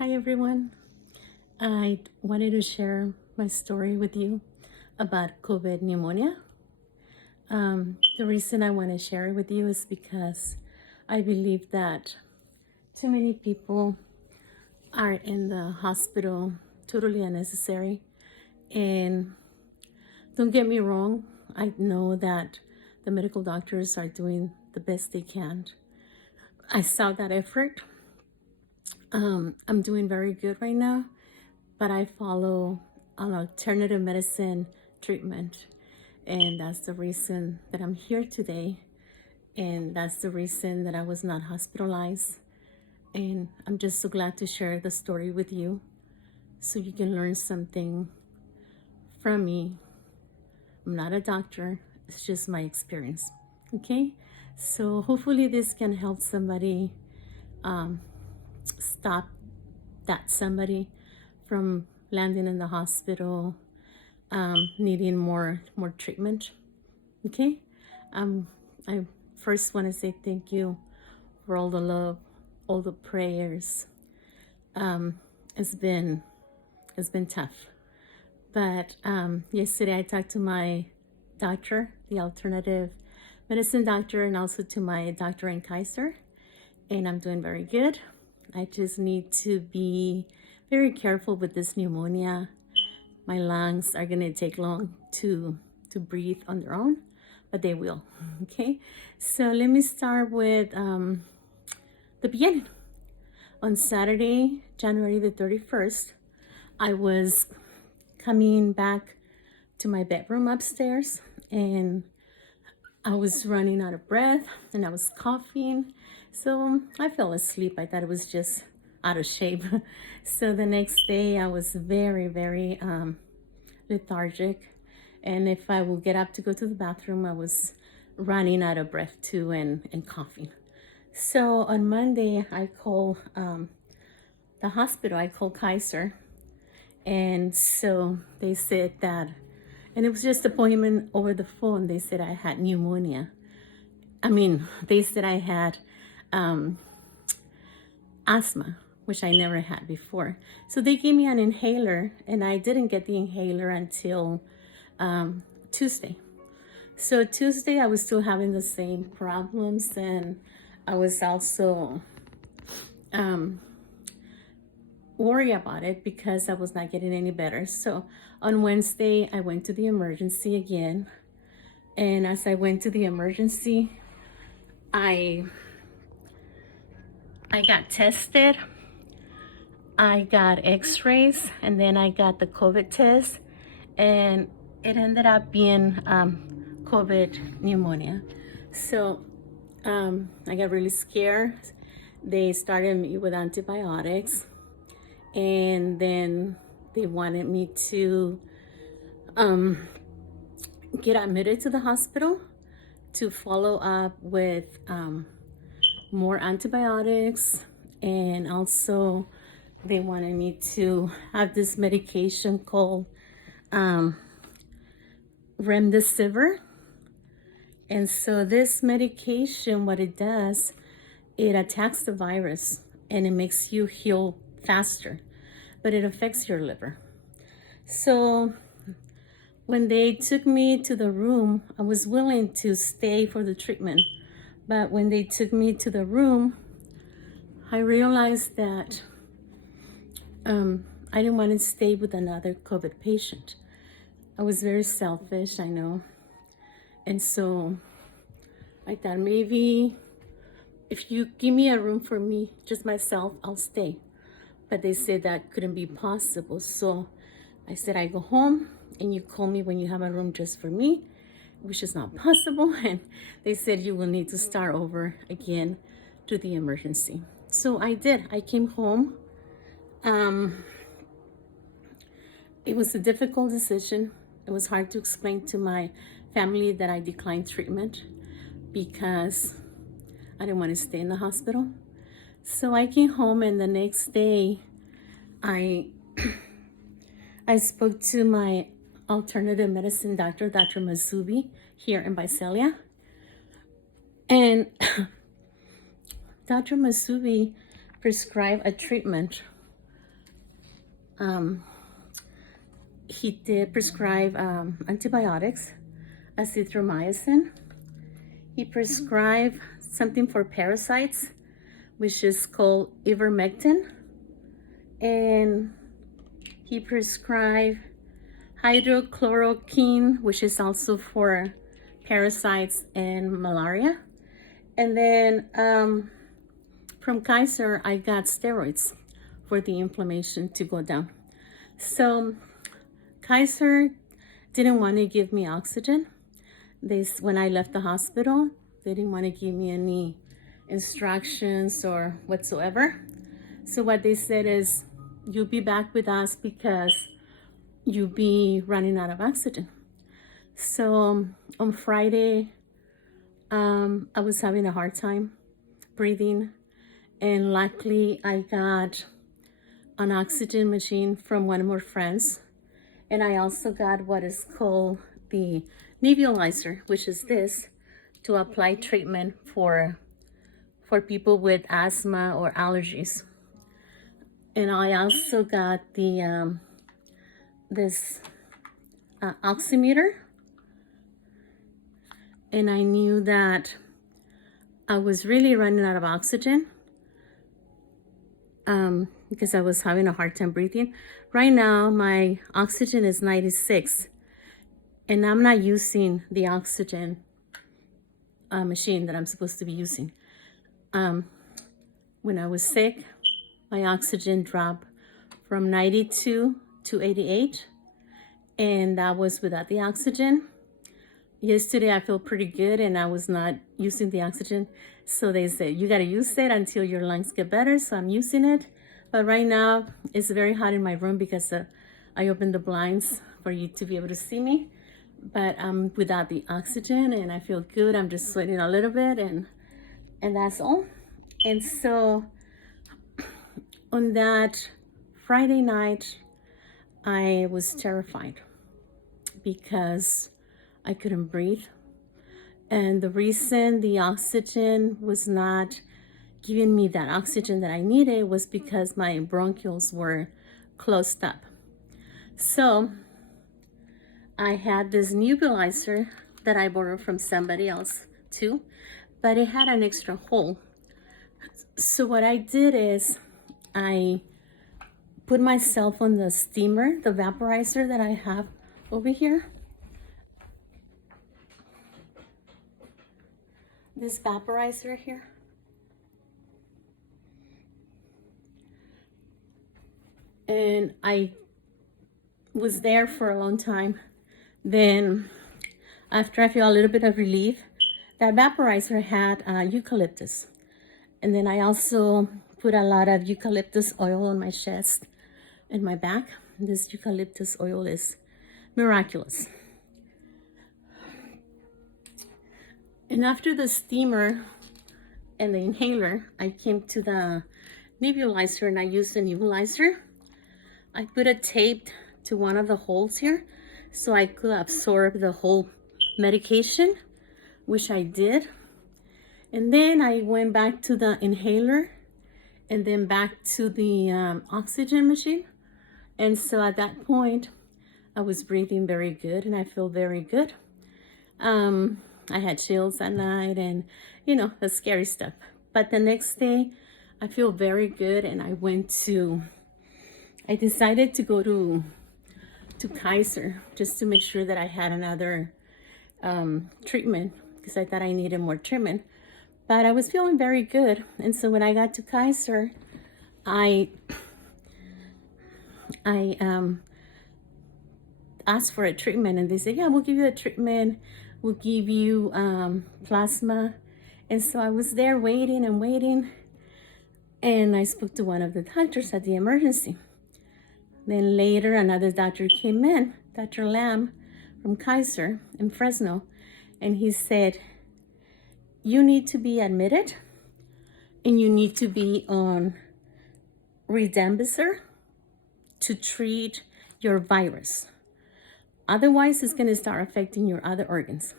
Hi everyone. I wanted to share my story with you about COVID pneumonia. The reason I want to share it with you is because I believe that too many people are in the hospital totally unnecessary. And don't get me wrong, I know that the medical doctors are doing the best they can. I saw that effort. I'm doing very good right now, but I follow an alternative medicine treatment. And that's the reason that I'm here today. And that's the reason that I was not hospitalized. And I'm just so glad to share the story with you so you can learn something from me. I'm not a doctor, it's just my experience. Okay? So hopefully this can help somebody stop that somebody from landing in the hospital, needing more treatment. Okay, I first want to say thank you for all the love, all the prayers. It's been tough, but yesterday I talked to my doctor, the alternative medicine doctor, and also to my doctor in Kaiser, and I'm doing very good. I just need to be very careful with this pneumonia. My lungs are gonna take long to breathe on their own, but they will. Okay, so let me start with the beginning. On Saturday, January the 31st, I was coming back to my bedroom upstairs, and I was running out of breath and I was coughing. So I fell asleep. I thought it was just out of shape. So the next day I was very, very lethargic. And if I would get up to go to the bathroom, I was running out of breath too and coughing. So on Monday, I called the hospital. I called Kaiser. And so they said that, and it was just an appointment over the phone. They said I had pneumonia. They said I had asthma, which I never had before. So they gave me an inhaler, and I didn't get the inhaler until Tuesday. So Tuesday I was still having the same problems, and I was also worried about it because I was not getting any better. So on Wednesday I went to the emergency again, and as I went to the emergency, I got tested. I got x-rays, and then I got the COVID test, and it ended up being COVID pneumonia. So I got really scared. They started me with antibiotics, and then they wanted me to get admitted to the hospital to follow up with more antibiotics, and also they wanted me to have this medication called REMDESIVIR. And so this medication, what it does, it attacks the virus and it makes you heal faster, but it affects your liver. So when they took me to the room, I was willing to stay for the treatment. But when they took me to the room, I realized that I didn't want to stay with another COVID patient. I was very selfish, I know. And so I thought, maybe if you give me a room for me, just myself, I'll stay. But they said that couldn't be possible. So I said, I go home and you call me when you have a room just for me, which is not possible. And they said, you will need to start over again to the emergency. So I did. I came home. It was a difficult decision. It was hard to explain to my family that I declined treatment because I didn't want to stay in the hospital. So I came home, and the next day I spoke to my alternative medicine doctor, Dr. Mayzoubi, here in Visalia. And Dr. Mayzoubi prescribed a treatment he did prescribe antibiotics, azithromycin. He prescribed something for parasites, which is called ivermectin. And he prescribed hydrochloroquine, which is also for parasites and malaria. And then from Kaiser, I got steroids for the inflammation to go down. So Kaiser didn't want to give me oxygen. When I left the hospital, they didn't want to give me any instructions or whatsoever. So what they said is, you'll be back with us because you'll be running out of oxygen. So on Friday, I was having a hard time breathing, and luckily I got an oxygen machine from one of my friends, and I also got what is called the nebulizer, which is this, to apply treatment for people with asthma or allergies. And I also got the this oximeter, and I knew that I was really running out of oxygen because I was having a hard time breathing. Right now, my oxygen is 96, and I'm not using the oxygen machine that I'm supposed to be using. When I was sick, my oxygen dropped from 92 to 88, and that was without the oxygen. Yesterday, I feel pretty good, and I was not using the oxygen. So they said, you got to use it until your lungs get better. So I'm using it. But right now, it's very hot in my room because I opened the blinds for you to be able to see me. But I'm without the oxygen, and I feel good. I'm just sweating a little bit, and that's all. And so on that Friday night, I was terrified because I couldn't breathe. And the reason the oxygen was not giving me that oxygen that I needed was because my bronchioles were closed up. So I had this nebulizer that I borrowed from somebody else too, but it had an extra hole. So what I did is I put myself on the steamer, the vaporizer that I have over here. This vaporizer here. And I was there for a long time. Then after I feel a little bit of relief, that vaporizer had eucalyptus. And then I also put a lot of eucalyptus oil on my chest and my back. This eucalyptus oil is miraculous. And after the steamer and the inhaler, I came to the nebulizer, and I used the nebulizer. I put a tape to one of the holes here so I could absorb the whole medication, which I did. And then I went back to the inhaler and then back to the oxygen machine. And so at that point, I was breathing very good, and I feel very good. I had chills that night, and the scary stuff. But the next day, I feel very good, and I decided to go to Kaiser just to make sure that I had another treatment, because I thought I needed more treatment. But I was feeling very good, and so when I got to Kaiser, I asked for a treatment, and they said, yeah, we'll give you a treatment. We'll give you plasma. And so I was there waiting and waiting. And I spoke to one of the doctors at the emergency. Then later, another doctor came in, Dr. Lamb from Kaiser in Fresno. And he said, you need to be admitted, and you need to be on REMDESIVIR to treat your virus. Otherwise, it's going to start affecting your other organs.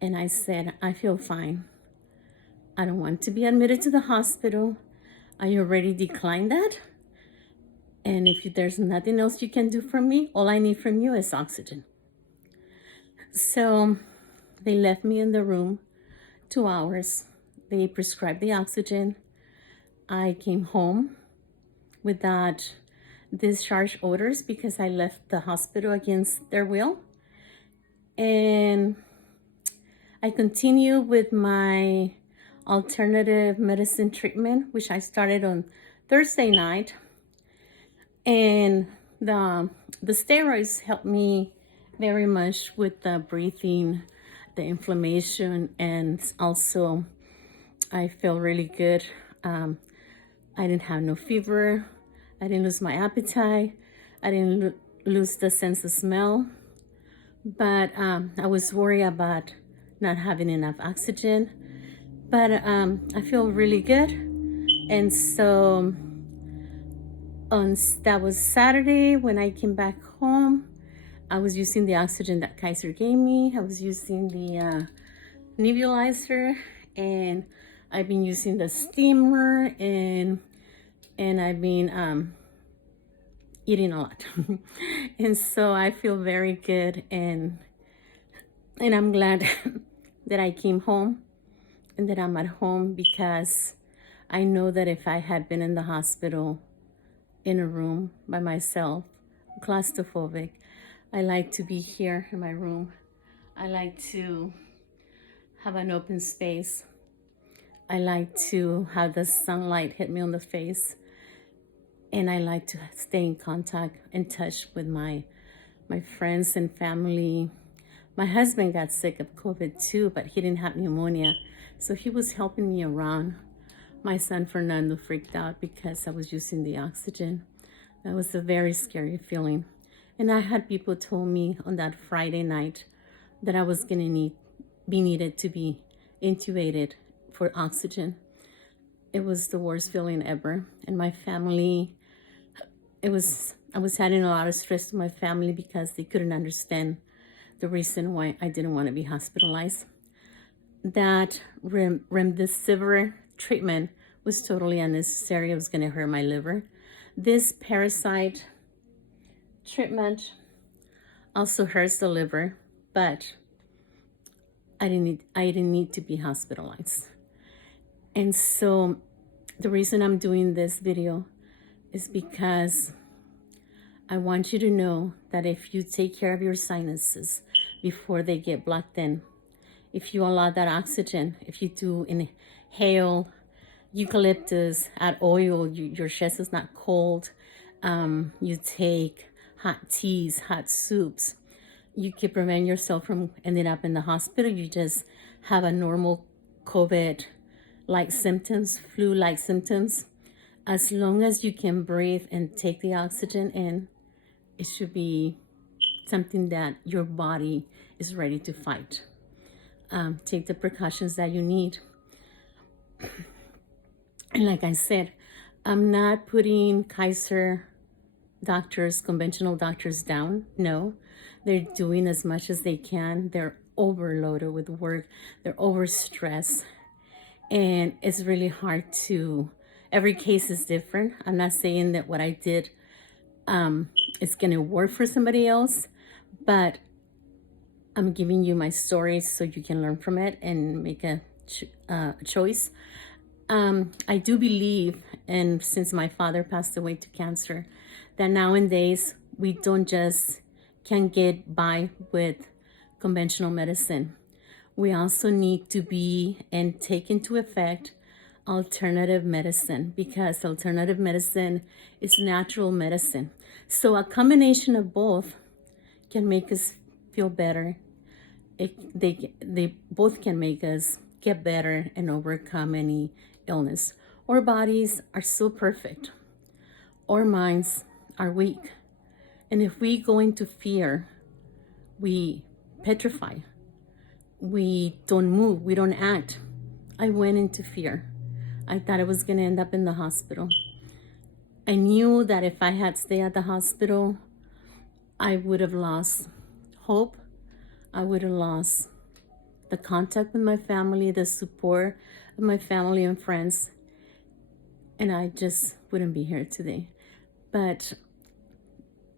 And I said, I feel fine. I don't want to be admitted to the hospital. I already declined that. And if there's nothing else you can do for me, all I need from you is oxygen. So they left me in the room 2 hours. They prescribed the oxygen. I came home without discharge orders because I left the hospital against their will. And I continue with my alternative medicine treatment, which I started on Thursday night. And the steroids helped me very much with the breathing, the inflammation, and also I feel really good. I didn't have no fever. I didn't lose my appetite. I didn't lose the sense of smell. But I was worried about not having enough oxygen. But I feel really good. And so that was Saturday when I came back home. I was using the oxygen that Kaiser gave me. I was using the nebulizer, and I've been using the steamer, and I've been eating a lot. And so I feel very good, and I'm glad that I came home and that I'm at home, because I know that if I had been in the hospital in a room by myself, claustrophobic, I like to be here in my room. I like to have an open space. I like to have the sunlight hit me on the face. And I like to stay in contact and touch with my friends and family. My husband got sick of COVID too, but he didn't have pneumonia. So he was helping me around. My son Fernando freaked out because I was using the oxygen. That was a very scary feeling. And I had people told me on that Friday night that I was gonna be needed to be intubated for oxygen. It was the worst feeling ever. And my family, I was having a lot of stress with my family because they couldn't understand the reason why I didn't want to be hospitalized. That REMDESIVIR treatment was totally unnecessary. It was going to hurt my liver. This parasite treatment also hurts the liver, but I didn't need to be hospitalized. And so the reason I'm doing this video is because I want you to know that if you take care of your sinuses before they get blocked in, if you allow that oxygen, if you do inhale eucalyptus, add oil, your chest is not cold, you take hot teas, hot soups, you can prevent yourself from ending up in the hospital. You just have a normal COVID-like symptoms, flu-like symptoms. As long as you can breathe and take the oxygen in, it should be something that your body is ready to fight. Take the precautions that you need. And like I said, I'm not putting Kaiser doctors, conventional doctors down. No, they're doing as much as they can. They're overloaded with work. They're overstressed. And it's really hard to, every case is different. I'm not saying that what I did is going to work for somebody else, but I'm giving you my story so you can learn from it and make a choice. I do believe, and since my father passed away to cancer, that nowadays we don't just can get by with conventional medicine. We also need to be and take into effect alternative medicine, because alternative medicine is natural medicine. So a combination of both can make us feel better. They both can make us get better and overcome any illness. Our bodies are so perfect. Our minds are weak. And if we go into fear, we petrify. We don't move. We don't act. I went into fear. I thought I was going to end up in the hospital. I knew that if I had stayed at the hospital, I would have lost hope. I would have lost the contact with my family, the support of my family and friends, and I just wouldn't be here today. But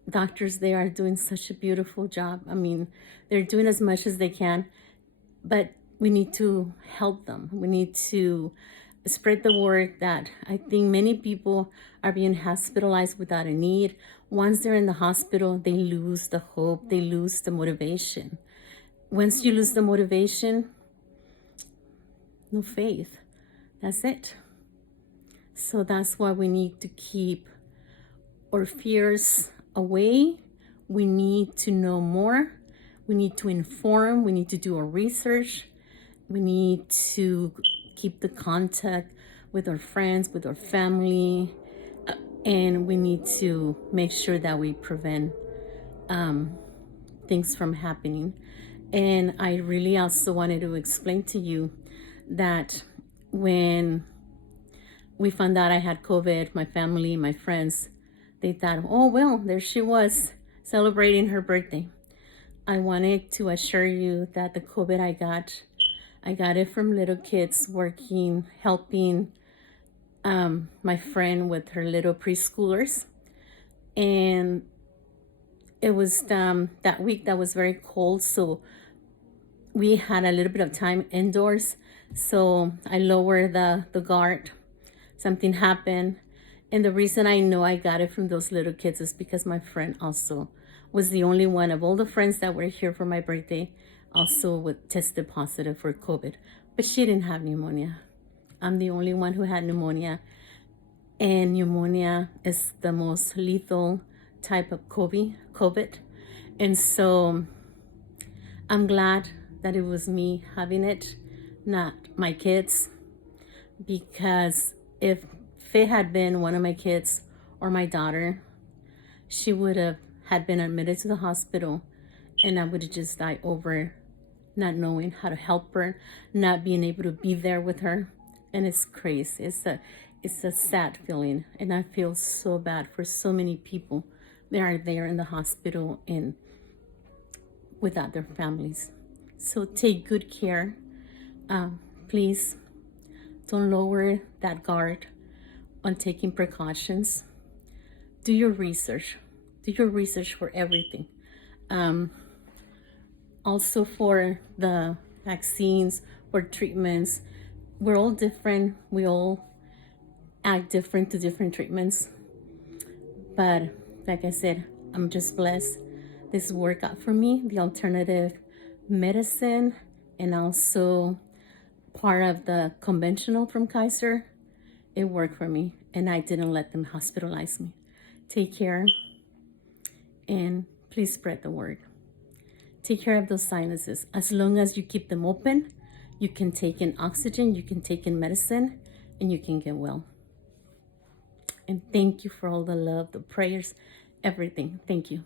doctors, they are doing such a beautiful job. I mean, they're doing as much as they can, but we need to help them. We need to spread the word that I think many people are being hospitalized without a need. Once they're in the hospital, they lose the hope, they lose the motivation. Once you lose the motivation, no faith. That's it. So that's why we need to keep our fears away. We need to know more. We need to inform. We need to do our research. We need to keep the contact with our friends, with our family, and we need to make sure that we prevent things from happening. And I really also wanted to explain to you that when we found out I had COVID, my family, my friends, they thought, oh, well, there she was celebrating her birthday. I wanted to assure you that the COVID I got it from little kids working, helping my friend with her little preschoolers. And it was that week that was very cold, so we had a little bit of time indoors. So I lowered the guard. Something happened. And the reason I know I got it from those little kids is because my friend also was the only one of all the friends that were here for my birthday also tested positive for COVID. But she didn't have pneumonia. I'm the only one who had pneumonia. And pneumonia is the most lethal type of COVID. And so I'm glad that it was me having it, not my kids. Because if it had been one of my kids or my daughter, she would have had been admitted to the hospital, and I would have just died over not knowing how to help her, not being able to be there with her. And it's crazy. It's a sad feeling, and I feel so bad for so many people that are there in the hospital and without their families. So take good care. Please don't lower that guard on taking precautions. Do your research. Do your research for everything. Also for the vaccines or treatments, we're all different. We all act different to different treatments. But like I said, I'm just blessed. This worked out for me, the alternative medicine, and also part of the conventional from Kaiser. It worked for me, and I didn't let them hospitalize me. Take care, and please spread the word. Take care of those sinuses. As long as you keep them open, you can take in oxygen, you can take in medicine, and you can get well. And thank you for all the love, the prayers, everything. Thank you.